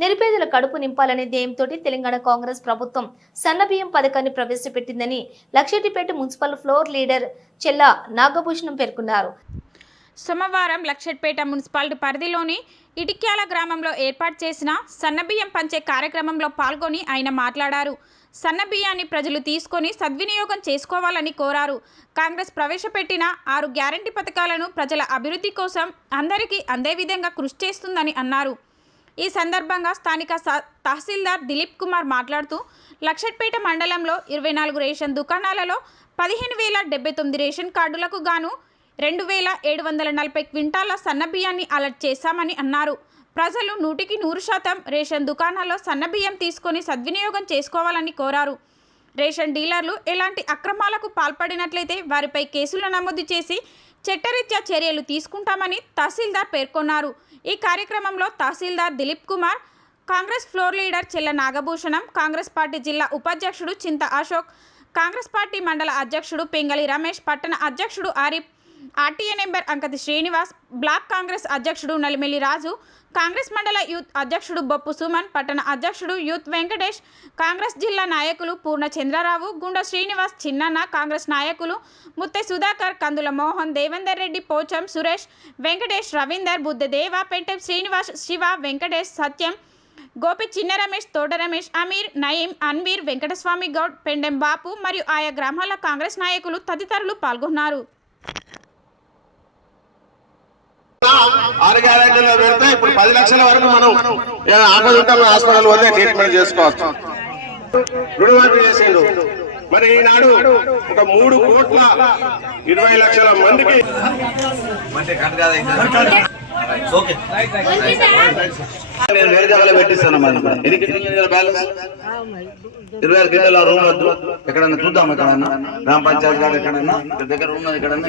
నిరుపేదల కడుపు నింపాలనే ధ్యేయంతో తెలంగాణ కాంగ్రెస్ ప్రభుత్వం సన్నబియ్యం పథకాన్ని ప్రవేశపెట్టిందని Luxettipet municipal floor leader Chella Nagabhushanam పేర్కొన్నారు. సోమవారం లక్షట్పేట మున్సిపాలిటీ పరిధిలోని ఇటిక్యాల గ్రామంలో ఏర్పాటు చేసిన సన్నబియ్యం పంచే కార్యక్రమంలో పాల్గొని ఆయన మాట్లాడారు. సన్నబియ్యాన్ని ప్రజలు తీసుకొని సద్వినియోగం చేసుకోవాలని కోరారు. కాంగ్రెస్ ప్రవేశపెట్టిన ఆరు గ్యారంటీ పథకాలను ప్రజల అభివృద్ధి కోసం అందరికీ అందే విధంగా కృషి చేస్తుందని అన్నారు. ఈ సందర్భంగా స్థానిక తహసీల్దార్ దిలీప్ కుమార్ మాట్లాడుతూ లక్షట్పేట మండలంలో ఇరవై నాలుగు రేషన్ దుకాణాలలో పదిహేను వేల డెబ్బై తొమ్మిది రేషన్ కార్డులకు గాను రెండు వేల ఏడు వందల నలభై క్వింటాల సన్నబియ్యాన్ని అలర్ట్ చేశామని అన్నారు. ప్రజలు నూటికి నూరు శాతం రేషన్ దుకాణాల్లో సన్నబియ్యం తీసుకొని సద్వినియోగం చేసుకోవాలని కోరారు. రేషన్ డీలర్లు ఎలాంటి అక్రమాలకు పాల్పడినట్లయితే వారిపై కేసులు నమోదు చేసి చట్టరీత్యా చర్యలు తీసుకుంటామని తహసీల్దార్ పేర్కొన్నారు. ఈ కార్యక్రమంలో తహసీల్దార్ Dilip Kumar Congress floor leader Chella Nagabhushanam Congress party జిల్లా ఉపాధ్యక్షుడు చింత అశోక్ కాంగ్రెస్ పార్టీ మండల అధ్యక్షుడు పింగళి రమేష్ పట్టణ అధ్యక్షుడు Arif RTA number Ankathi Srinivas block Congress అధ్యక్షుడు నలిమెల్లి రాజు కాంగ్రెస్ మండల యూత్ అధ్యక్షుడు బొప్పు సుమన్ పట్టణ అధ్యక్షుడు యూత్ వెంకటేష్ కాంగ్రెస్ జిల్లా నాయకులు పూర్ణ చంద్రరావు గుండ శ్రీనివాస్ చిన్నన్న కాంగ్రెస్ నాయకులు ముత్తె సుధాకర్ కందుల మోహన్ దేవేందర్ రెడ్డి పోచం సురేష్ వెంకటేష్ రవీందర్ బుద్ధదేవ పెంటెం శ్రీనివాస్ శివ వెంకటేష్ సత్యం గోపి చిన్న రమేష్ తోట రమేష్ అమీర్ నయీం అన్వీర్ వెంకటస్వామి గౌడ్ పెండెం బాపు మరియు ఆయా గ్రామాల కాంగ్రెస్ నాయకులు తదితరులు పాల్గొన్నారు. ఆరు గ్యారెంటీలో పెడితే ఇప్పుడు పది లక్షల వరకు మనం ఆపదుంటాం హాస్పిటల్ పోతే ట్రీట్మెంట్ చేసుకోవచ్చు. రుణమాఫీ చేసిండు. మరి ఈనాడు ఒక మూడు కోట్ల ఇరవై లక్షల మందికి నేను వేరే జాగాలో పెట్టిస్తాను బ్యాలెన్స్? ఇరవై ఆరు గిన్నెల రూమ్ వద్దు. ఎక్కడన్నా చూద్దాం ఎక్కడన్నా. గ్రామ పంచాయతీ గారు ఎక్కడన్నా. దగ్గర ఉన్నది ఎక్కడన్నా.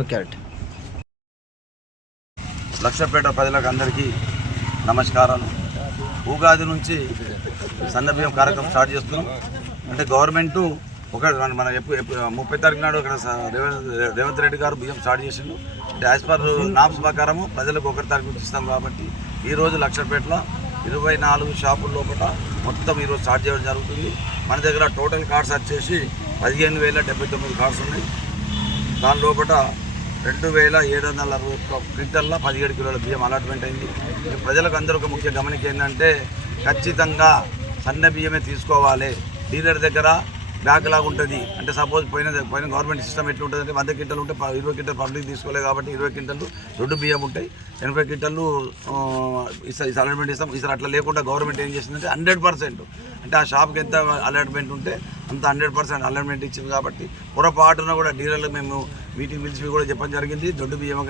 ఓకే లక్షపేట ప్రజలకు అందరికీ నమస్కారాలు. ఉగాది నుంచి సన్నబియ్యం కార్యక్రమం స్టార్ట్ చేస్తున్నాం. అంటే గవర్నమెంట్ ఒక మన- మన ఎప్పుడు ముప్పై తారీఖు నాడు ఇక్కడ రేవంత్ రేవంత్ రెడ్డి గారు బియ్యం స్టార్ట్ చేసిండు. అంటే యాజ్ పర్ నామ్స్ ప్రకారము ప్రజలకు ఒకటి తారీఖు నుంచి ఇస్తాం కాబట్టి ఈరోజు లక్షపేటలో ఇరవై నాలుగు షాపుల లోపల మొత్తం ఈరోజు స్టార్ట్ చేయడం జరుగుతుంది. మన దగ్గర టోటల్ కార్డ్స్ వచ్చేసి పదిహేను వేల డెబ్బై తొమ్మిది కార్డ్స్ ఉన్నాయి. దాని లోపల రెండు వేల ఏడు వందల అరవై ఒక్క క్వింటల్లో పదిహేడు కిలోల బియ్యం అలాట్మెంట్ అయింది. ప్రజలకు అందరూ ఒక ముఖ్య గమనిక ఏంటంటే ఖచ్చితంగా సన్న బియ్యమే తీసుకోవాలి. డీలర్ దగ్గర బ్యాక్ లాగా ఉంటుంది. అంటే సపోజ్ పోయిన పోయిన గవర్నమెంట్ సిస్టమ్ ఎట్లా ఉంటుంది అంటే వంద క్వింటల్ ఉంటే ఇరవై క్వింటల్ పబ్లిక్ తీసుకోలేదు కాబట్టి ఇరవై క్వింటల్ రెండు బియ్యం ఉంటాయి. ఎనభై క్వింటల్ ఇస్తారు అలాట్మెంట్ ఇస్తాం. ఇస్తారు అట్లా లేకుండా గవర్నమెంట్ ఏం చేసిందంటే హండ్రెడ్ పర్సెంట్ అంటే ఆ షాప్కి ఎంత అలాట్మెంట్ ఉంటే అంత హండ్రెడ్ పర్సెంట్ అలాట్మెంట్ ఇచ్చింది కాబట్టి పొరపాటున కూడా డీలర్లకు మేము మీటింగ్ పిలిచి కూడా చెప్పడం జరిగింది. దొడ్డు బియ్యం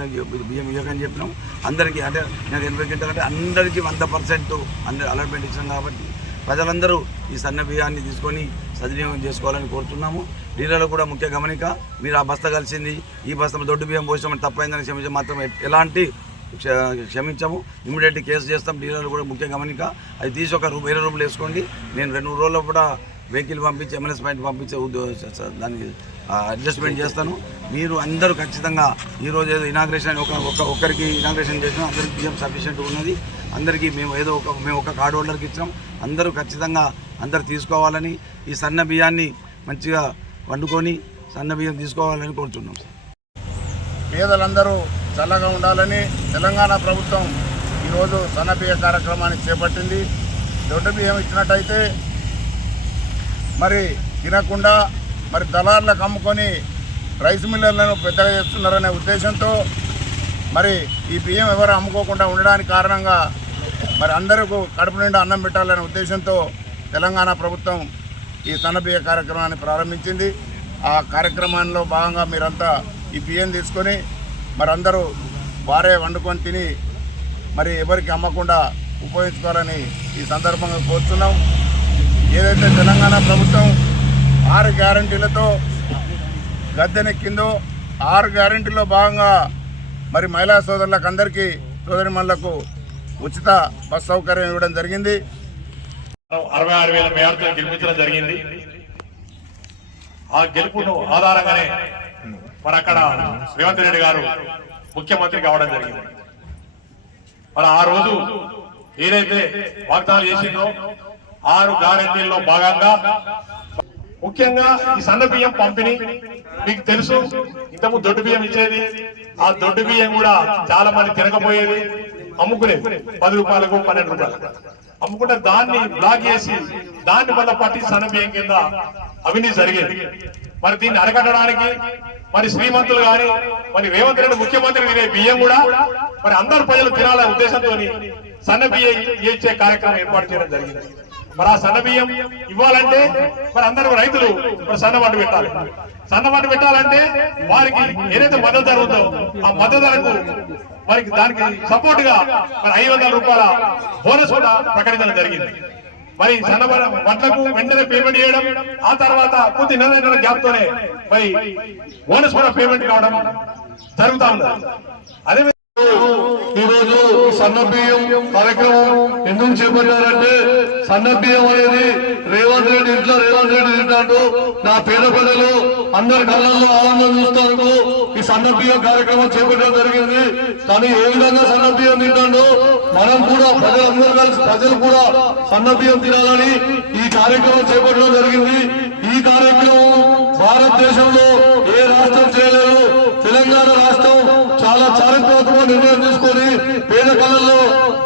బియ్యం ఇవ్వకని చెప్పినాం. అందరికీ అంటే నాకు ఎనభై క్వింటల్ అంటే అందరికీ వంద పర్సెంట్ అలాట్మెంట్ ఇచ్చాం కాబట్టి ప్రజలందరూ ఈ సన్న బియ్యాన్ని తీసుకొని సద్వినియోగం చేసుకోవాలని కోరుతున్నాము. డీలర్లు కూడా ముఖ్య గమనిక మీరు ఆ బస్తా కలిసింది ఈ బస్తా దొడ్డు బియ్యం పోసినామని తప్పైందని క్షమించి మాత్రం ఎలాంటి క్ష- క్షమించము. ఇమీడియట్ కేసు చేస్తాం. డీలర్లు కూడా ముఖ్య గమనిక అది తీసి ఒక వేరే రూమ్లో వేసుకోండి. నేను రెండు మూడు రోజుల్లో కూడా వెహికల్ పంపించి ఎంఎల్ఎస్ పాయింట్ పంపించే దానికి అడ్జస్ట్మెంట్ చేస్తాను. మీరు అందరూ ఖచ్చితంగా ఈరోజు ఏదో ఇనాగ్రేషన్ ఒక ఒక ఒక్కరికి ఇనాగ్రేషన్ చేసిన అందరికి బియ్యం సఫిషియెంట్ ఉన్నది. అందరికీ మేము ఏదో ఒక మేము ఒక కార్డు హోల్డర్కి ఇచ్చాం అందరూ ఖచ్చితంగా అందరు తీసుకోవాలని ఈ సన్న బియ్యాన్ని మంచిగా వండుకొని సన్న బియ్యం తీసుకోవాలని కోరుతున్నాం పేదలందరూ చల్లగా ఉండాలని తెలంగాణ ప్రభుత్వం ఈరోజు సన్నబియ్య కార్యక్రమాన్ని చేపట్టింది. దొడ్డ బియ్యం ఇచ్చినట్టయితే మరి తినకుండా మరి దళార్లకు అమ్ముకొని రైస్ మిల్లర్లను పెద్దగా చేస్తున్నారనే ఉద్దేశంతో మరి ఈ బియ్యం ఎవరు అమ్ముకోకుండా ఉండడానికి కారణంగా మరి అందరికీ కడుపు నిండా అన్నం పెట్టాలనే ఉద్దేశంతో తెలంగాణ ప్రభుత్వం ఈ సన్నబియ్య కార్యక్రమాన్ని ప్రారంభించింది. ఆ కార్యక్రమంలో భాగంగా మీరంతా ఈ బియ్యం తీసుకొని మరి అందరూ వారే వండుకొని తిని మరి ఎవరికి అమ్మకుండా ఉపయోగించుకోవాలని ఈ సందర్భంగా కోరుతున్నాం ఏదైతే తెలంగాణ ప్రభుత్వం ఆరు గ్యారంటీలతో గద్దెనెక్కిందో ఆరు గ్యారంటీలో భాగంగా మరి మహిళా సోదరులకు అందరికీ సోదరిమణులకు ఉచిత బస్ సౌకర్యం ఇవ్వడం జరిగింది. అరవై ఆరు వేల మేయర్తో గెలిపించడం జరిగింది. ఆ గెలుపును ఆధారంగానే మరి అక్కడ రేవంత్ రెడ్డి గారు ముఖ్యమంత్రి కావడం జరిగింది. మరి ఆ రోజు ఏదైతే వాగ్దానాలు చేసిందో ఆరు గ్యారంటీల్లో భాగంగా ముఖ్యంగా ఈ సన్న బియ్యం పంపిణీ మీకు తెలుసు ఇంతకు దొడ్డు బియ్యం ఇచ్చేది ఆ దొడ్డు బియ్యం కూడా చాలా మంది తినకపోయేది అమ్ముకునే పది రూపాయలకు పన్నెండు రూపాయలకు అమ్ముకుంటే దాన్ని బ్లాక్ చేసి దాన్ని వల్ల పట్టి సన్న బియ్యం కింద అవినీతి జరిగేది. మరి దీన్ని అరకట్టడానికి మరి శ్రీమంతులు గాని మరి రేవంత్ రెడ్డి ముఖ్యమంత్రి తినే బియ్యం కూడా మరి అందరు ప్రజలు తినాలనే ఉద్దేశంతో సన్న బియ్యం ఇచ్చే కార్యక్రమం ఏర్పాటు చేయడం జరిగింది. మరి ఆ సన్న బియ్యం ఇవ్వాలంటే మరి అందరూ రైతులు మరి సన్నబాటు పెట్టాలి. సన్నబాటు పెట్టాలంటే వారికి ఏదైతే మద్దతు ధర ఉందో ఆ మద్దతు ధరకు వారికి దానికి సపోర్ట్గా మరి ఐదు వందల రూపాయల బోనస్ కూడా ప్రకటించడం జరిగింది. మరి సన్న వడ్లకు వెంటనే పేమెంట్ చేయడం ఆ తర్వాత కొద్ది నెల నెల గ్యాప్ తోనే మరి బోనస్ కూడా పేమెంట్ కావడం జరుగుతా ఉన్నది. అదే ఈ రోజు సన్న బియ్యం కార్యక్రమం ఎందుకు చేపట్టారంటే సన్నబియ్యం అనేది రేవంత్ రెడ్డి ఇంట్లో రేవంత్ రెడ్డి తింటాడు. నా పేద ప్రజలు అందరి కళ్ళల్లో ఆనందం చూస్తారు. ఈ సన్నబియ్యం కార్యక్రమం చేపట్టడం జరిగింది. కానీ ఏ విధంగా సన్నబియ్యం తింటాడు మనం కూడా ప్రజలందరూ కలిసి ప్రజలు కూడా సన్నబియ్యం తినాలని ఈ కార్యక్రమం చేపట్టడం జరిగింది. ఈ కార్యక్రమం భారతదేశంలో ఏ రాష్ట్రం చేయలేదు. తెలంగాణ రాష్ట్రం చాలా చారిత్రాత్మక నిర్ణయం తీసుకొని పేద కళల్లో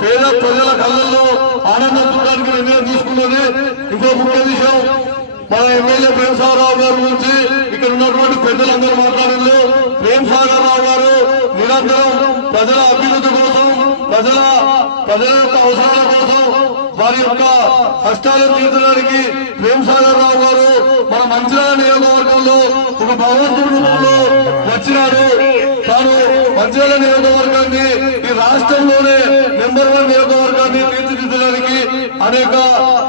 పేద ప్రజల కళ్ళల్లో ఆనందం చూడడానికి నిర్ణయం తీసుకున్నది ఇంకో ముఖ్య విషయం. మన ఎమ్మెల్యే ప్రేమ్ సాగర్ గారి గురించి ఇక్కడ ఉన్నటువంటి పెద్దలందరూ మాట్లాడారు ప్రేమ్ సాగర్ రావు గారు నిరంతరం ప్రజల అభివృద్ధి కోసం ప్రజల ప్రజల యొక్క అవసరాల కోసం వారి యొక్క కష్టాలు తీర్చడానికి ప్రేమ్ సాగర్ రావు గారు మన మంచిర్యాల నియోజకవర్గంలో ఒక భగవంతుడి రూపంలో వచ్చినారు. తాను మంచిర్యాల నియోజకవర్గాన్ని ఈ రాష్ట్రంలోనే నెంబర్ వన్ నియోజకవర్గాన్ని తీర్చిదిద్దడానికి అనేక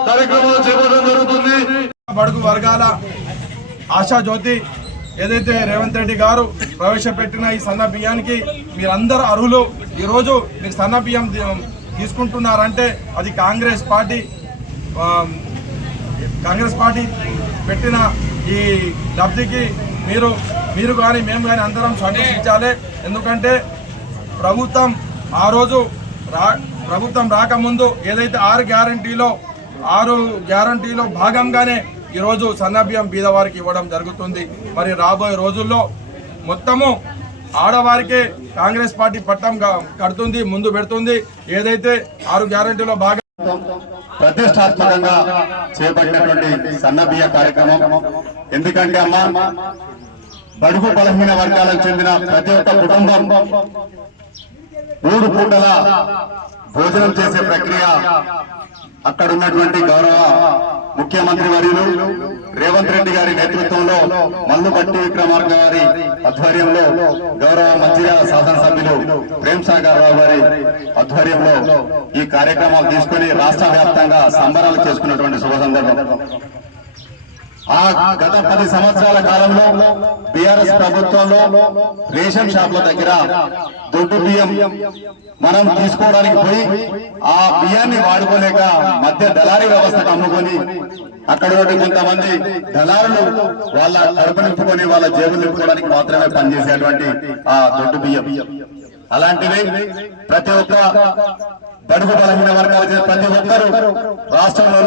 కార్యక్రమాలు చేపట్టడం జరుగుతుంది. బడుగు వర్గాల ఆశా జ్యోతి ఏదైతే రేవంత్ రెడ్డి గారు ప్రవేశపెట్టిన ఈ సన్న బియ్యానికి మీరందరూ అర్హులు. ఈరోజు మీరు సన్న బియ్యం తీసుకుంటున్నారంటే అది కాంగ్రెస్ పార్టీ కాంగ్రెస్ పార్టీ పెట్టిన ఈ లబ్ధికి మీరు మీరు కానీ మేము కానీ అందరం సంతోషించాలి. ఎందుకంటే ప్రభుత్వం ఆ రోజు రా ప్రభుత్వం రాకముందు ఏదైతే ఆరు గ్యారంటీలో ఆరు గ్యారంటీలో భాగంగానే ఈరోజు సన్నబియ్యం బీదవారికి ఇవ్వడం జరుగుతుంది. మరి రాబోయే రోజుల్లో మొత్తము ఆడవారికే కాంగ్రెస్ పార్టీ పట్టం కడుతుంది ముందు పెడుతుంది. ఏదైతే ఆరు గ్యారంటీలో భాగం ప్రతిష్టాత్మకంగా చేపట్టినటువంటి సన్న కార్యక్రమం. ఎందుకంటే అమ్మ బడుగు బలహీన వర్గాలకు చెందిన ప్రతి ఒక్క కుటుంబం మూడు పూటల భోజనం చేసే ప్రక్రియ అక్కడ ఉన్నటువంటి గౌరవ ముఖ్యమంత్రి వర్యులు రేవంత్ రెడ్డి గారి నేతృత్వంలో మల్లుపట్టి విక్రమార్క గారి ఆధ్వర్యంలో గౌరవ మంత్రిగా శాసనసభ్యులు ప్రేమ్ సాగర్ రావు గారి ఆధ్వర్యంలో ఈ కార్యక్రమాలు తీసుకుని రాష్ట్ర వ్యాప్తంగా సంబరాలు చేసుకున్నటువంటి శుభ సందర్భం. ఆ గత పది సంవత్సరాల కాలంలో బీఆర్ఎస్ ప్రభుత్వంలో రేషన్ షాపుల దగ్గర దొడ్డు బియ్యం మనం తీసుకోవడానికి పోయి ఆ బియ్యాన్ని వాడుకోలేక మధ్య దళారీ వ్యవస్థకు అమ్ముకొని అక్కడ కొంతమంది దళారులు వాళ్ళ కడుపు నింపుకొని వాళ్ళ జేబులు నింపుకోవడానికి మాత్రమే పనిచేసేటువంటి ఆ దొడ్డు బియ్యం. అలాంటివి ప్రతి ఒక్క బడుగు బలహీన వర్గాల ప్రతి ఒక్కరూ రాష్ట్రంలో